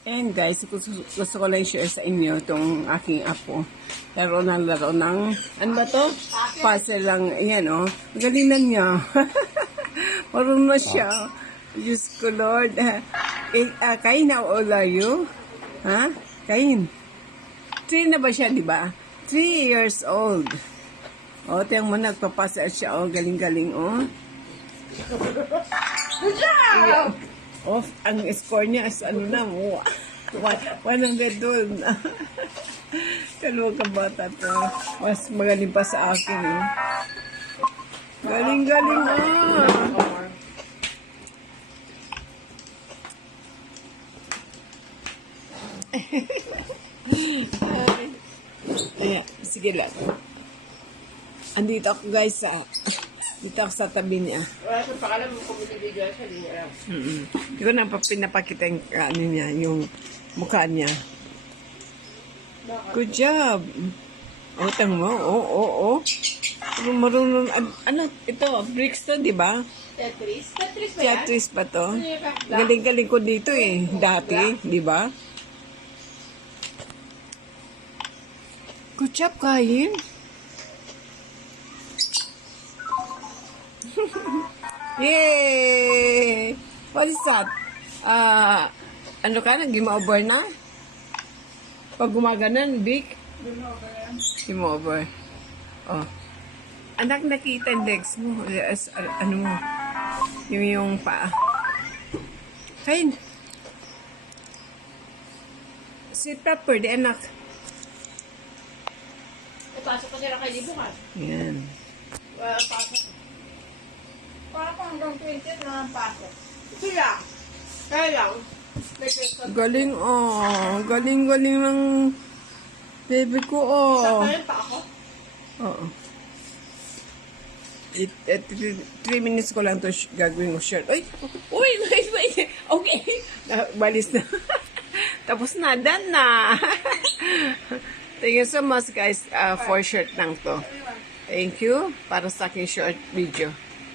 And guys, gusto ko lang share sa inyo itong aking apo. Laro ng, ano ba to? Puzzle lang, ayan o. Magaling na niya. Marunong na siya. Diyos ko Lord. Kain, how old are you? Ha? Kain. 3 na ba siya, di ba? 3 years old. O, tiyang mo, nagpapasa siya. O, galing-galing, o. Good job! Oh, ang score niya is ano na, 100 doon. Kalawang bata to. Mas magaling pa sa akin, eh. Galing-galing, Ayan, sige lang. Andito ako guys dito ako sa tabi niya. Wala sa pakalam mo kung video siya, hindi niya alam. Hindi ko na pinapakita yung, ano niya, yung mukha niya. Good job. Utang mo. Oo. Marunong, ano, ito, bricks to, di ba? Tetris? Tetris ba yan? Tetris pa to. Galing-galing ko dito eh, dati, di ba? Good job, Kain. Yay! What is that? Ano ka? Nag-game over na? Pag gumaganan, Vic? Game over. Oh. Anak, nakita yung legs mo. Yes, ano mo? Yung paa. Kain. Sit proper, di anak. Pasok pa sila kay Libukan. Yan. Wala pasok. Para pa hanggang 20 na ang pasok. Sila. Kaya lang. Galing, galing-galing ng baby ko, Sakayin pa ako. Oo. 3 minutes ko lang to gagawin ko shirt. Ay! Uy! Wait! Okay. Balis na. Tapos na. Done na. Thank you so much guys for shirt lang to. Thank you para sa aking short video.